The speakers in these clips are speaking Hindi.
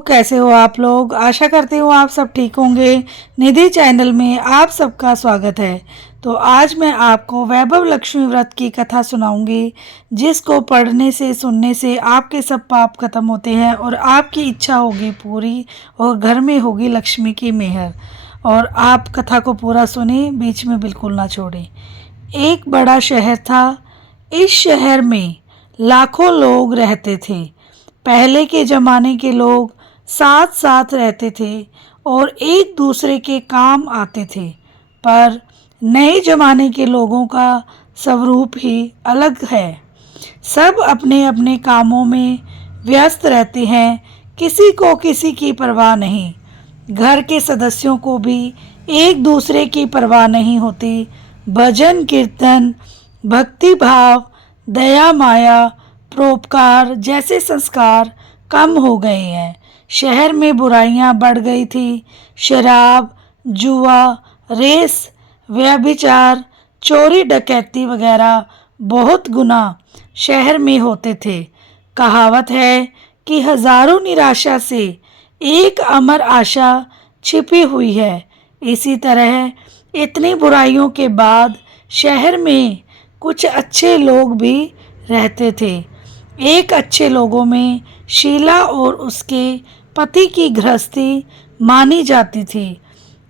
कैसे हो आप लोग। आशा करती हूँ आप सब ठीक होंगे। निधि चैनल में आप सबका स्वागत है। तो आज मैं आपको वैभव लक्ष्मी व्रत की कथा सुनाऊंगी, जिसको पढ़ने से सुनने से आपके सब पाप खत्म होते हैं और आपकी इच्छा होगी पूरी और घर में होगी लक्ष्मी की मेहर। और आप कथा को पूरा सुने, बीच में बिल्कुल ना छोड़ें। एक बड़ा शहर था। इस शहर में लाखों लोग रहते थे। पहले के ज़माने के लोग साथ साथ रहते थे और एक दूसरे के काम आते थे। पर नए ज़माने के लोगों का स्वरूप ही अलग है। सब अपने अपने कामों में व्यस्त रहते हैं, किसी को किसी की परवाह नहीं। घर के सदस्यों को भी एक दूसरे की परवाह नहीं होती। भजन कीर्तन, भक्ति भाव, दया माया, परोपकार जैसे संस्कार कम हो गए हैं। शहर में बुराइयां बढ़ गई थी। शराब, जुआ, रेस, व्यभिचार, चोरी डकैती वगैरह बहुत गुना शहर में होते थे। कहावत है कि हजारों निराशा से एक अमर आशा छिपी हुई है। इसी तरह इतनी बुराइयों के बाद शहर में कुछ अच्छे लोग भी रहते थे। एक अच्छे लोगों में शीला और उसके पति की गृहस्थी मानी जाती थी।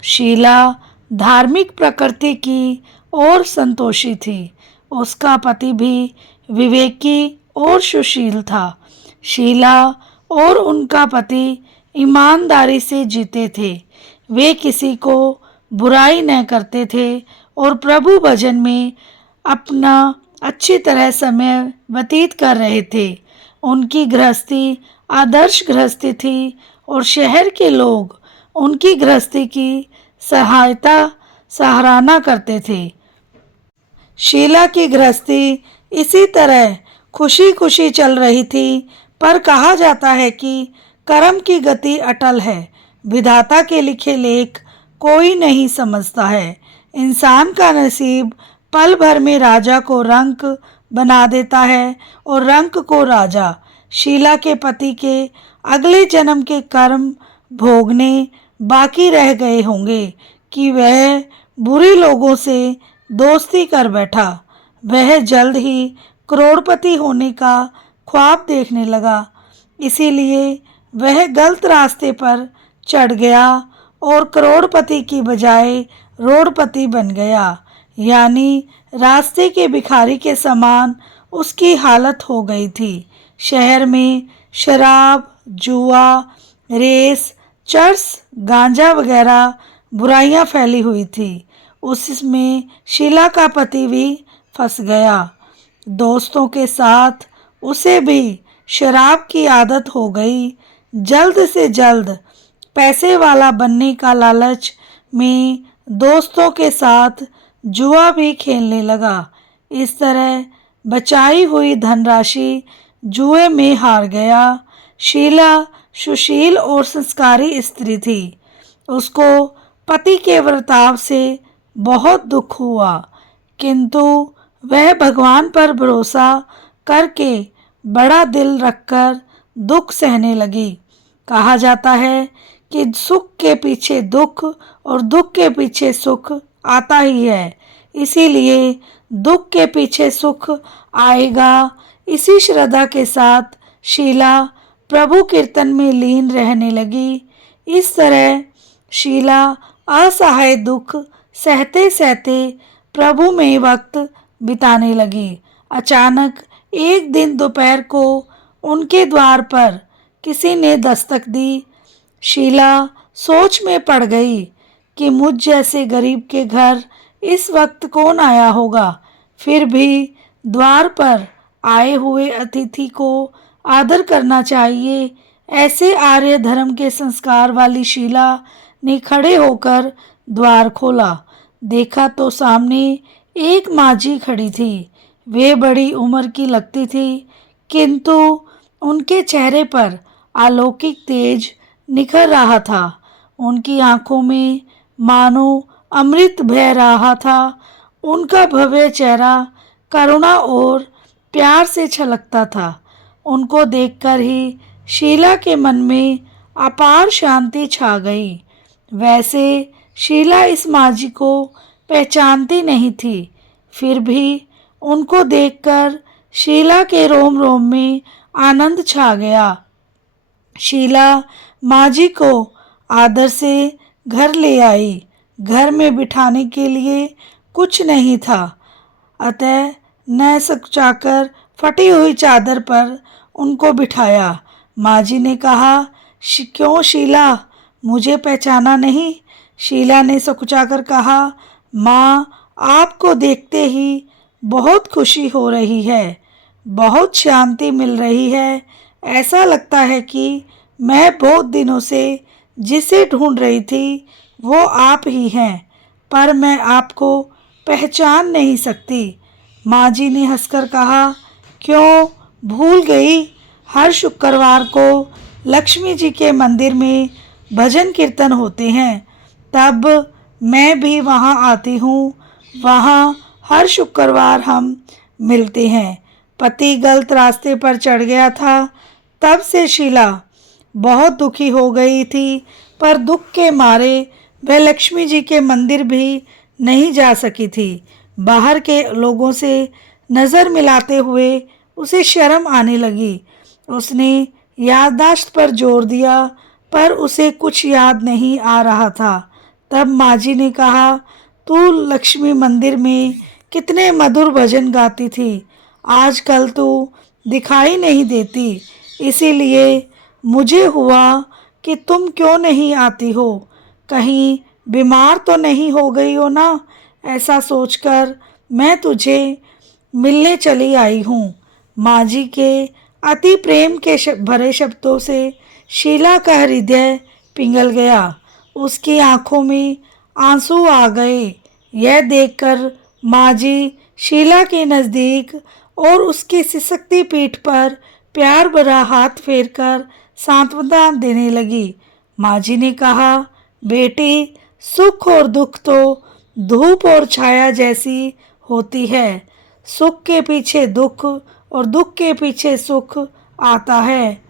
शीला धार्मिक प्रकृति की और संतोषी थी। उसका पति भी विवेकी और सुशील था। शीला और उनका पति ईमानदारी से जीते थे। वे किसी को बुराई न करते थे और प्रभु भजन में अपना अच्छी तरह समय व्यतीत कर रहे थे। उनकी गृहस्थी आदर्श गृहस्थी थी और शहर के लोग उनकी गृहस्थी की सराहना करते थे। शीला की गृहस्थी इसी तरह खुशी खुशी चल रही थी। पर कहा जाता है कि कर्म की गति अटल है। विधाता के लिखे लेख कोई नहीं समझता है। इंसान का नसीब पल भर में राजा को रंक बना देता है और रंक को राजा। शीला के पति के अगले जन्म के कर्म भोगने बाकी रह गए होंगे कि वह बुरे लोगों से दोस्ती कर बैठा। वह जल्द ही करोड़पति होने का ख्वाब देखने लगा। इसीलिए वह गलत रास्ते पर चढ़ गया और करोड़पति की बजाय रोड़पति बन गया। यानी रास्ते के भिखारी के समान उसकी हालत हो गई थी। शहर में शराब, जुआ, रेस, चर्स, गांजा वगैरह बुराइयां फैली हुई थी। उसमें शीला का पति भी फंस गया। दोस्तों के साथ उसे भी शराब की आदत हो गई। जल्द से जल्द पैसे वाला बनने का लालच में दोस्तों के साथ जुआ भी खेलने लगा। इस तरह बचाई हुई धनराशि जुए में हार गया। शीला सुशील और संस्कारी स्त्री थी। उसको पति के बर्ताव से बहुत दुख हुआ, किंतु वह भगवान पर भरोसा करके बड़ा दिल रखकर दुख सहने लगी। कहा जाता है कि सुख के पीछे दुख और दुख के पीछे सुख आता ही है। इसीलिए दुख के पीछे सुख आएगा। इसी श्रद्धा के साथ शीला प्रभु कीर्तन में लीन रहने लगी। इस तरह शीला असहाय दुख सहते सहते प्रभु में वक्त बिताने लगी। अचानक एक दिन दोपहर को उनके द्वार पर किसी ने दस्तक दी। शीला सोच में पड़ गई कि मुझ जैसे गरीब के घर इस वक्त कौन आया होगा। फिर भी द्वार पर आए हुए अतिथि को आदर करना चाहिए। ऐसे आर्य धर्म के संस्कार वाली शीला ने खड़े होकर द्वार खोला। देखा तो सामने एक माझी खड़ी थी। वे बड़ी उम्र की लगती थी, किंतु उनके चेहरे पर अलौकिक तेज निखर रहा था। उनकी आंखों में मानो अमृत बह रहा था। उनका भव्य चेहरा करुणा और प्यार से छलकता था। उनको देखकर ही शीला के मन में अपार शांति छा गई। वैसे शीला इस माजी को पहचानती नहीं थी, फिर भी उनको देखकर शीला के रोम रोम में आनंद छा गया। शीला माजी को आदर से घर ले आई। घर में बिठाने के लिए कुछ नहीं था, अतः न सकुचाकर फटी हुई चादर पर उनको बिठाया। माजी ने कहा, क्यों शीला, मुझे पहचाना नहीं? शीला ने सकुचाकर कहा, माँ, आपको देखते ही बहुत खुशी हो रही है, बहुत शांति मिल रही है। ऐसा लगता है कि मैं बहुत दिनों से जिसे ढूंढ रही थी वो आप ही हैं, पर मैं आपको पहचान नहीं सकती। माँ जी ने हंसकर कहा, क्यों भूल गई? हर शुक्रवार को लक्ष्मी जी के मंदिर में भजन कीर्तन होते हैं, तब मैं भी वहाँ आती हूँ। वहाँ हर शुक्रवार हम मिलते हैं। पति गलत रास्ते पर चढ़ गया था, तब से शीला बहुत दुखी हो गई थी, पर दुख के मारे वह लक्ष्मी जी के मंदिर भी नहीं जा सकी थी। बाहर के लोगों से नज़र मिलाते हुए उसे शर्म आने लगी। उसने याददाश्त पर जोर दिया, पर उसे कुछ याद नहीं आ रहा था। तब माँ जी ने कहा, तू लक्ष्मी मंदिर में कितने मधुर भजन गाती थी, आजकल तू दिखाई नहीं देती, इसीलिए मुझे हुआ कि तुम क्यों नहीं आती हो, कहीं बीमार तो नहीं हो गई हो ना? ऐसा सोचकर मैं तुझे मिलने चली आई हूँ। माँ जी के अति प्रेम के भरे शब्दों से शीला का हृदय पिघल गया। उसकी आंखों में आंसू आ गए। यह देखकर माँ जी शीला के नज़दीक और उसकी सिसकती पीठ पर प्यार भरा हाथ फेरकर सांत्वना देने लगी। माँ जी ने कहा, बेटी, सुख और दुख तो धूप और छाया जैसी होती है। सुख के पीछे दुख और दुख के पीछे सुख आता है।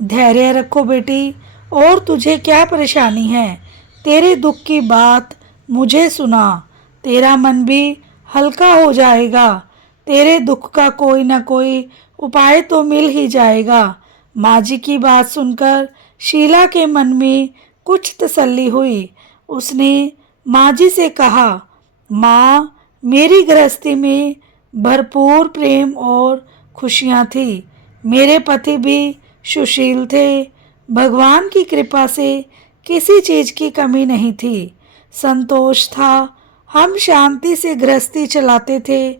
धैर्य रखो बेटी, और तुझे क्या परेशानी है? तेरे दुख की बात मुझे सुना, तेरा मन भी हल्का हो जाएगा। तेरे दुख का कोई ना कोई उपाय तो मिल ही जाएगा। माँ जी की बात सुनकर शीला के मन में कुछ तसल्ली हुई। उसने माँ जी से कहा, माँ, मेरी गृहस्थी में भरपूर प्रेम और खुशियाँ थी। मेरे पति भी सुशील थे। भगवान की कृपा से किसी चीज़ की कमी नहीं थी, संतोष था। हम शांति से गृहस्थी चलाते थे,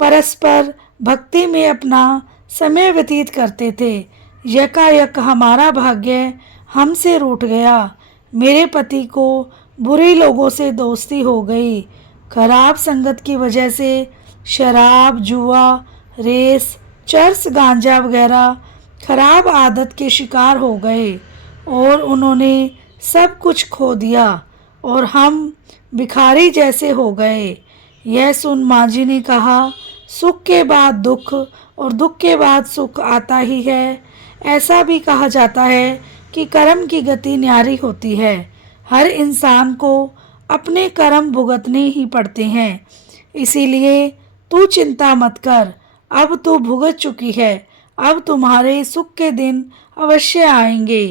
परस्पर भक्ति में अपना समय व्यतीत करते थे। यकायक हमारा भाग्य हमसे रूठ गया। मेरे पति को बुरे लोगों से दोस्ती हो गई। खराब संगत की वजह से शराब, जुआ, रेस, चर्स, गांजा वगैरह खराब आदत के शिकार हो गए और उन्होंने सब कुछ खो दिया और हम भिखारी जैसे हो गए। यह सुन माँ जी ने कहा, सुख के बाद दुख और दुख के बाद सुख आता ही है। ऐसा भी कहा जाता है कि कर्म की गति न्यारी होती है। हर इंसान को अपने कर्म भुगतने ही पड़ते हैं, इसीलिए तू चिंता मत कर। अब तू भुगत चुकी है, अब तुम्हारे सुख के दिन अवश्य आएंगे।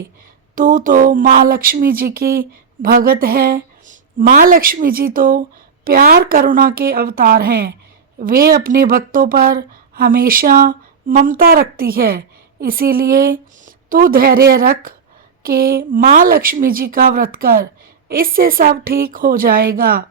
तू तो माँ लक्ष्मी जी की भगत है। माँ लक्ष्मी जी तो प्यार करुणा के अवतार हैं। वे अपने भक्तों पर हमेशा ममता रखती है, इसीलिए तू धैर्य रख के माँ लक्ष्मी जी का व्रत कर, इससे सब ठीक हो जाएगा।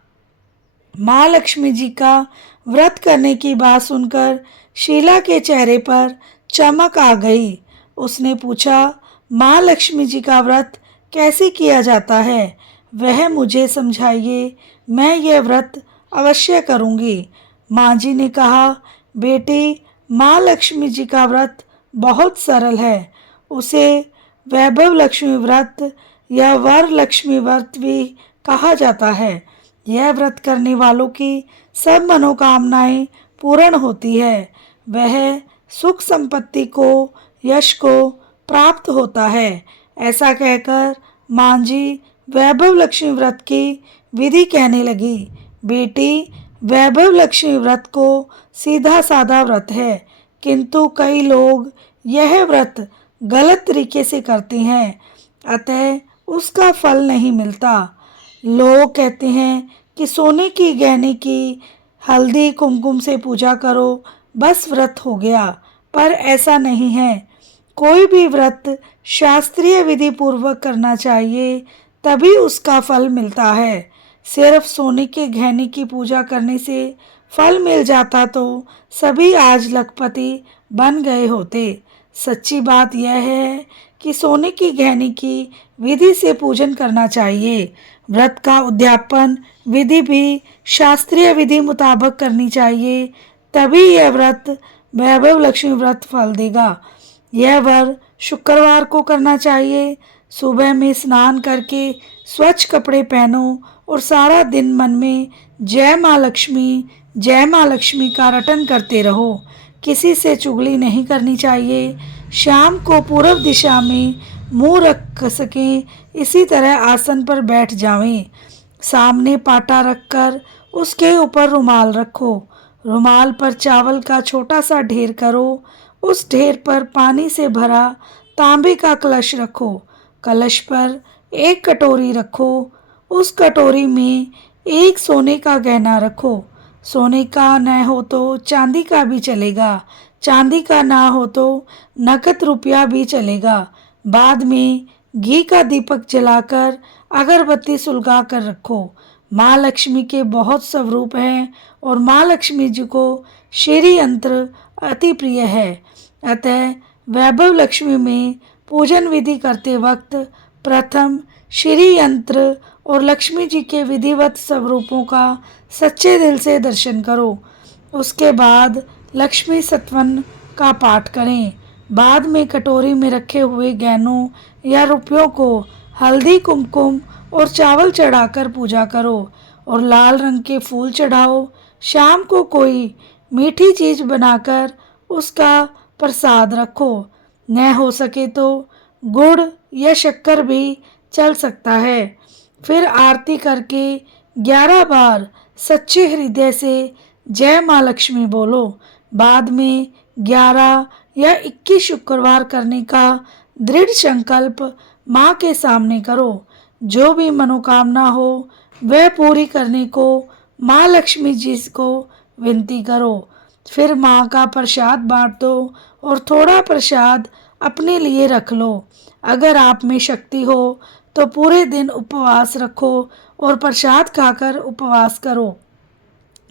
माँ लक्ष्मी जी का व्रत करने की बात सुनकर शीला के चेहरे पर चमक आ गई। उसने पूछा, माँ लक्ष्मी जी का व्रत कैसे किया जाता है? वह मुझे समझाइए, मैं यह व्रत अवश्य करूँगी। माँ जी ने कहा, बेटी, माँ लक्ष्मी जी का व्रत बहुत सरल है। उसे वैभव लक्ष्मी व्रत या वर लक्ष्मी व्रत भी कहा जाता है। यह व्रत करने वालों की सब मनोकामनाएं पूर्ण होती है। वह सुख संपत्ति को, यश को प्राप्त होता है। ऐसा कहकर मांझी वैभव लक्ष्मी व्रत की विधि कहने लगी। बेटी, वैभव लक्ष्मी व्रत को सीधा साधा व्रत है, किंतु कई लोग यह व्रत गलत तरीके से करते हैं, अतः उसका फल नहीं मिलता। लोग कहते हैं कि सोने की गहने की हल्दी कुमकुम से पूजा करो, बस व्रत हो गया, पर ऐसा नहीं है। कोई भी व्रत शास्त्रीय विधि पूर्वक करना चाहिए, तभी उसका फल मिलता है। सिर्फ सोने के गहने की पूजा करने से फल मिल जाता तो सभी आज लखपति बन गए होते। सच्ची बात यह है कि सोने की गहने की विधि से पूजन करना चाहिए। व्रत का उद्यापन विधि भी शास्त्रीय विधि मुताबिक करनी चाहिए, तभी यह व्रत वैभव लक्ष्मी व्रत फल देगा। यह व्रत शुक्रवार को करना चाहिए। सुबह में स्नान करके स्वच्छ कपड़े पहनो और सारा दिन मन में जय माँ लक्ष्मी का रटन करते रहो। किसी से चुगली नहीं करनी चाहिए। शाम को पूर्व दिशा में मुंह रख सकें, इसी तरह आसन पर बैठ जावें। सामने पाटा रखकर उसके ऊपर रुमाल रखो। रुमाल पर चावल का छोटा सा ढेर करो। उस ढेर पर पानी से भरा तांबे का कलश रखो। कलश पर एक कटोरी रखो। उस कटोरी में एक सोने का गहना रखो। सोने का न हो तो चांदी का भी चलेगा, चांदी का ना हो तो नकद रुपया भी चलेगा। बाद में घी का दीपक जलाकर अगरबत्ती सुलगा कर रखो। माँ लक्ष्मी के बहुत स्वरूप हैं और माँ लक्ष्मी जी को श्री यंत्र अति प्रिय है, अतः वैभव लक्ष्मी में पूजन विधि करते वक्त प्रथम श्री यंत्र और लक्ष्मी जी के विधिवत स्वरूपों का सच्चे दिल से दर्शन करो। उसके बाद लक्ष्मी सतवन का पाठ करें। बाद में कटोरी में रखे हुए गहनों या रुपयों को हल्दी कुमकुम और चावल चढ़ाकर पूजा करो और लाल रंग के फूल चढ़ाओ। शाम को कोई मीठी चीज़ बनाकर उसका प्रसाद रखो। न हो सके तो गुड़ या शक्कर भी चल सकता है। फिर आरती करके 11 बार सच्चे हृदय से जय माँ लक्ष्मी बोलो। बाद में 11 या 21 शुक्रवार करने का दृढ़ संकल्प माँ के सामने करो। जो भी मनोकामना हो वह पूरी करने को माँ लक्ष्मी जी को विनती करो। फिर माँ का प्रसाद बांट दो और थोड़ा प्रसाद अपने लिए रख लो। अगर आप में शक्ति हो तो पूरे दिन उपवास रखो और प्रसाद खाकर उपवास करो।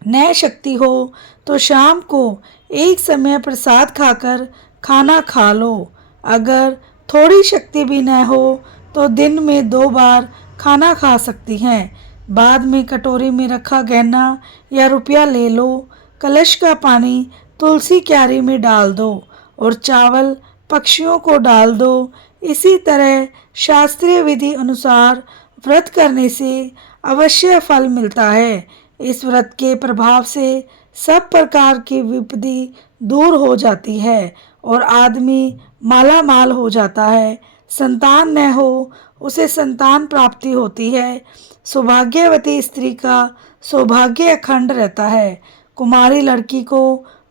न शक्ति हो तो शाम को एक समय प्रसाद खाकर खाना खा लो। अगर थोड़ी शक्ति भी न हो तो दिन में 2 बार खाना खा सकती हैं। बाद में कटोरी में रखा गहना या रुपया ले लो। कलश का पानी तुलसी क्यारी में डाल दो और चावल पक्षियों को डाल दो। इसी तरह शास्त्रीय विधि अनुसार व्रत करने से अवश्य फल मिलता है। इस व्रत के प्रभाव से सब प्रकार की विपत्ति दूर हो जाती है और आदमी माला माल हो जाता है। संतान न हो उसे संतान प्राप्ति होती है। सौभाग्यवती स्त्री का सौभाग्य अखंड रहता है। कुमारी लड़की को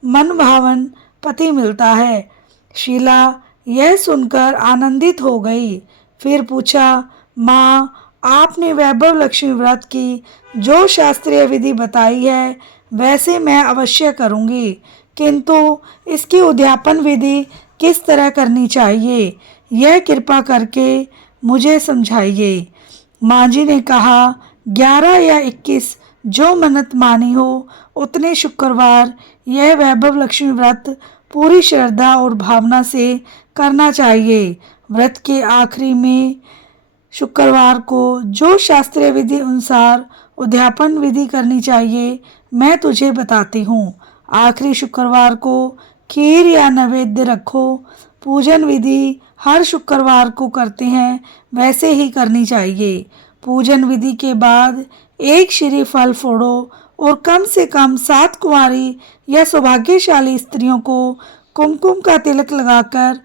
मन भावन पति मिलता है। शीला यह सुनकर आनंदित हो गई। फिर पूछा, माँ, आपने वैभव लक्ष्मी व्रत की जो शास्त्रीय विधि बताई है वैसे मैं अवश्य करूँगी, किंतु इसकी उद्यापन विधि किस तरह करनी चाहिए, यह कृपा करके मुझे समझाइए। माँ जी ने कहा, 11 या 21 जो मन्नत मानी हो उतने शुक्रवार यह वैभव लक्ष्मी व्रत पूरी श्रद्धा और भावना से करना चाहिए। व्रत के आखिरी में शुक्रवार को जो शास्त्रीय विधि अनुसार उद्यापन विधि करनी चाहिए मैं तुझे बताती हूँ। आखिरी शुक्रवार को खीर या नैवेद्य रखो। पूजन विधि हर शुक्रवार को करते हैं वैसे ही करनी चाहिए। पूजन विधि के बाद एक श्री फल फोड़ो और कम से कम 7 कुंवारी या सौभाग्यशाली स्त्रियों को कुमकुम का तिलक लगाकर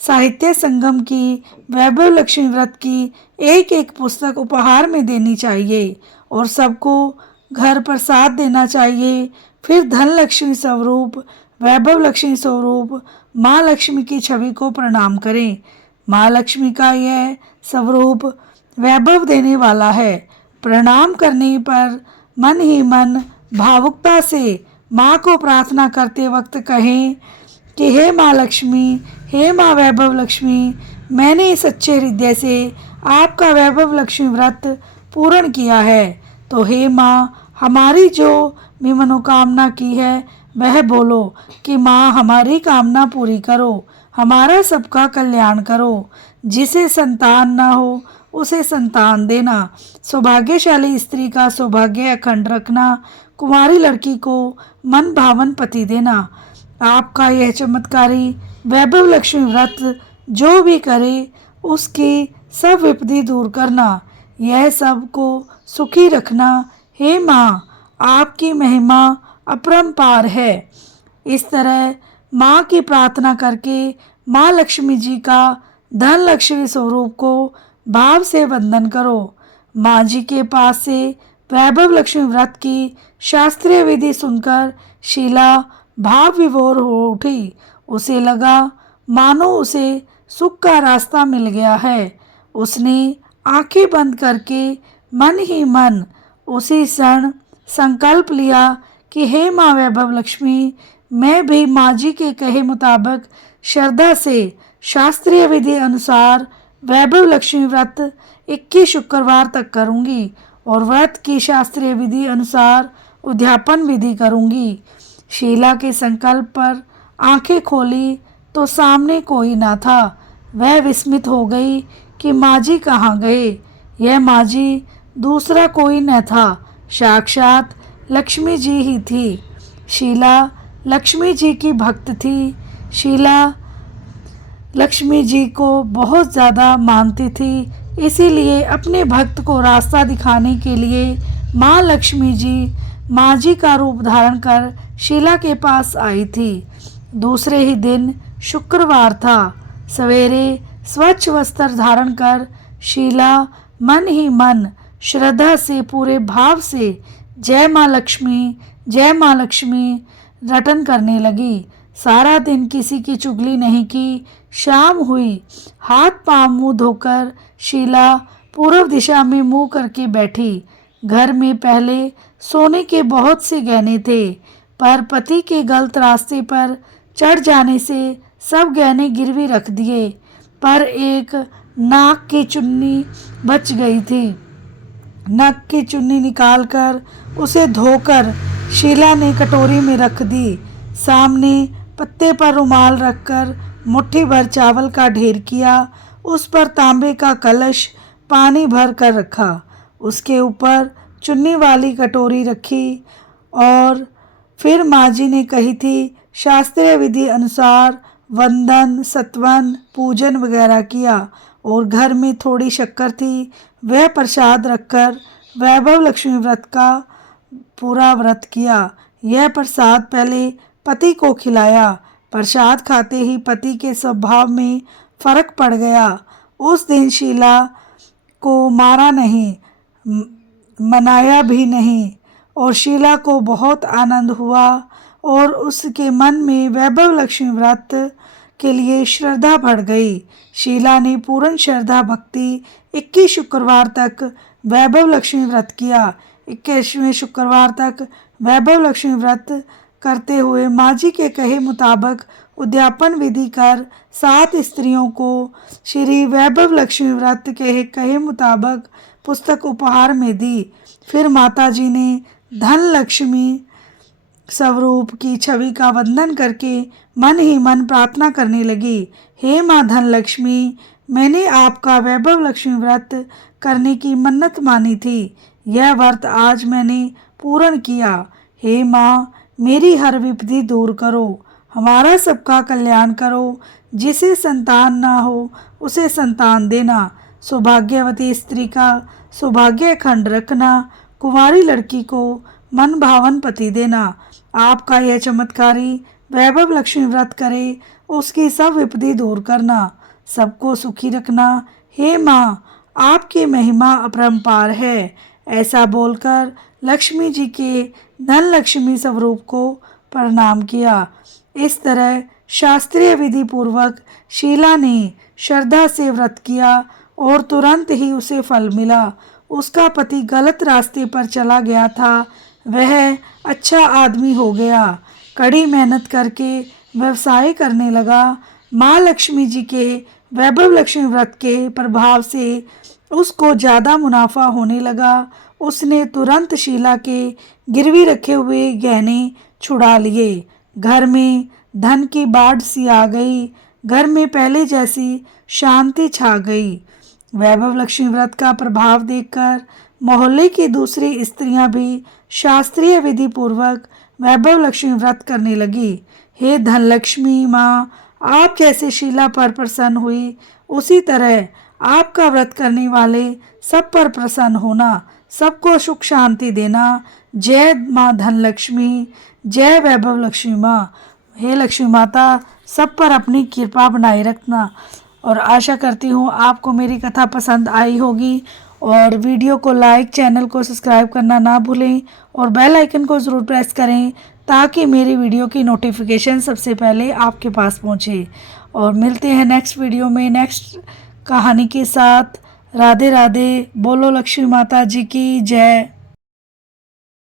साहित्य संगम की, वैभव लक्ष्मी व्रत की एक एक पुस्तक उपहार में देनी चाहिए और सबको घर प्रसाद देना चाहिए। फिर धन लक्ष्मी स्वरूप, वैभव लक्ष्मी स्वरूप माँ लक्ष्मी की छवि को प्रणाम करें। माँ लक्ष्मी का यह स्वरूप वैभव देने वाला है। प्रणाम करने पर मन ही मन भावुकता से माँ को प्रार्थना करते वक्त कहें कि हे माँ लक्ष्मी, हे माँ वैभव लक्ष्मी, मैंने सच्चे हृदय से आपका वैभव लक्ष्मी व्रत पूर्ण किया है, तो हे माँ, हमारी जो भी मनोकामना की है वह बोलो कि माँ हमारी कामना पूरी करो, हमारा सबका कल्याण करो। जिसे संतान ना हो उसे संतान देना, सौभाग्यशाली स्त्री का सौभाग्य अखंड रखना, कुंवारी लड़की को मन भावन पति देना। आपका यह चमत्कारी वैभव लक्ष्मी व्रत जो भी करे उसकी सब विपत्ति दूर करना, यह सबको सुखी रखना। हे माँ, आपकी महिमा अपरंपार है। इस तरह माँ की प्रार्थना करके माँ लक्ष्मी जी का धन लक्ष्मी स्वरूप को भाव से वंदन करो। माँ जी के पास से वैभव लक्ष्मी व्रत की शास्त्रीय विधि सुनकर शीला भाव विभोर हो उठी। उसे लगा मानो उसे सुख का रास्ता मिल गया है। उसने आंखें बंद करके मन ही मन उसी क्षण संकल्प लिया कि हे माँ वैभव लक्ष्मी, मैं भी माँ जी के कहे मुताबिक श्रद्धा से शास्त्रीय विधि अनुसार वैभव लक्ष्मी व्रत 21 शुक्रवार तक करूँगी और व्रत की शास्त्रीय विधि अनुसार उद्यापन विधि करूँगी। शीला के संकल्प पर आंखें खोली तो सामने कोई ना था। वह विस्मित हो गई कि माँ जी कहाँ गए। यह माँ जी दूसरा कोई न था, साक्षात लक्ष्मी जी ही थी। शीला लक्ष्मी जी की भक्त थी। शीला लक्ष्मी जी को बहुत ज़्यादा मानती थी, इसीलिए अपने भक्त को रास्ता दिखाने के लिए माँ लक्ष्मी जी माँ जी का रूप धारण कर शीला के पास आई थी। दूसरे ही दिन शुक्रवार था। सवेरे स्वच्छ वस्त्र धारण कर शीला मन ही मन श्रद्धा से पूरे भाव से जय माँ लक्ष्मी, जय माँ लक्ष्मी रटन करने लगी। सारा दिन किसी की चुगली नहीं की। शाम हुई। हाथ पांव मुंह धोकर शीला पूर्व दिशा में मुंह करके बैठी। घर में पहले सोने के बहुत से गहने थे, पर पति के गलत रास्ते पर चढ़ जाने से सब गहने गिरवी रख दिए, पर एक नाक की चुन्नी बच गई थी। नक की चुन्नी निकालकर उसे धोकर शीला ने कटोरी में रख दी। सामने पत्ते पर रुमाल रखकर मुट्ठी भर चावल का ढेर किया। उस पर तांबे का कलश पानी भर कर रखा। उसके ऊपर चुन्नी वाली कटोरी रखी और फिर माँ जी ने कही थी शास्त्रीय विधि अनुसार वंदन, सतवन, पूजन वगैरह किया और घर में थोड़ी शक्कर थी, वह प्रसाद रखकर वैभव लक्ष्मी व्रत का पूरा व्रत किया। यह प्रसाद पहले पति को खिलाया। प्रसाद खाते ही पति के स्वभाव में फर्क पड़ गया। उस दिन शीला को मारा नहीं, मनाया भी नहीं और शीला को बहुत आनंद हुआ और उसके मन में वैभव लक्ष्मी व्रत के लिए श्रद्धा बढ़ गई। शीला ने पूर्ण श्रद्धा भक्ति 21 शुक्रवार तक वैभव लक्ष्मी व्रत किया। 21वें शुक्रवार तक वैभव लक्ष्मी व्रत करते हुए माँ जी के कहे मुताबिक उद्यापन विधि कर 7 स्त्रियों को श्री वैभव लक्ष्मी व्रत के कहे मुताबिक पुस्तक उपहार में दी। फिर माता जी ने धन लक्ष्मी स्वरूप की छवि का वंदन करके मन ही मन प्रार्थना करने लगी। हे माँ धन लक्ष्मी, मैंने आपका वैभव लक्ष्मी व्रत करने की मन्नत मानी थी। यह व्रत आज मैंने पूर्ण किया। हे माँ, मेरी हर विपत्ति दूर करो, हमारा सबका कल्याण करो। जिसे संतान ना हो उसे संतान देना, सौभाग्यवती स्त्री का सौभाग्य अखंड रखना, कुंवारी लड़की को मन भावन पति देना। आपका यह चमत्कारी वैभव लक्ष्मी व्रत करे, उसकी सब विपत्ति दूर करना, सबको सुखी रखना। हे माँ, आपकी महिमा अपरंपार है। ऐसा बोलकर लक्ष्मी जी के धन लक्ष्मी स्वरूप को प्रणाम किया। इस तरह शास्त्रीय विधि पूर्वक शीला ने श्रद्धा से व्रत किया और तुरंत ही उसे फल मिला। उसका पति गलत रास्ते पर चला गया था, वह अच्छा आदमी हो गया, कड़ी मेहनत करके व्यवसाय करने लगा। माँ लक्ष्मी जी के वैभव लक्ष्मी व्रत के प्रभाव से उसको ज़्यादा मुनाफा होने लगा। उसने तुरंत शीला के गिरवी रखे हुए गहने छुड़ा लिए। घर में धन की बाढ़ सी आ गई। घर में पहले जैसी शांति छा गई। वैभव लक्ष्मी व्रत का प्रभाव देखकर मोहल्ले की दूसरी स्त्रियां भी शास्त्रीय विधि पूर्वक वैभव लक्ष्मी व्रत करने लगी। हे धन लक्ष्मी माँ, आप जैसे शीला पर प्रसन्न हुई, उसी तरह आपका व्रत करने वाले सब पर प्रसन्न होना, सबको सुख शांति देना। जय माँ धन लक्ष्मी, जय वैभव लक्ष्मी माँ। हे लक्ष्मी माता, सब पर अपनी कृपा बनाए रखना। और आशा करती हूँ आपको मेरी कथा पसंद आई होगी, और वीडियो को लाइक, चैनल को सब्सक्राइब करना ना भूलें और बेल आइकन को ज़रूर प्रेस करें ताकि मेरी वीडियो की नोटिफिकेशन सबसे पहले आपके पास पहुँचे। और मिलते हैं नेक्स्ट वीडियो में नेक्स्ट कहानी के साथ। राधे राधे। बोलो लक्ष्मी माता जी की जय।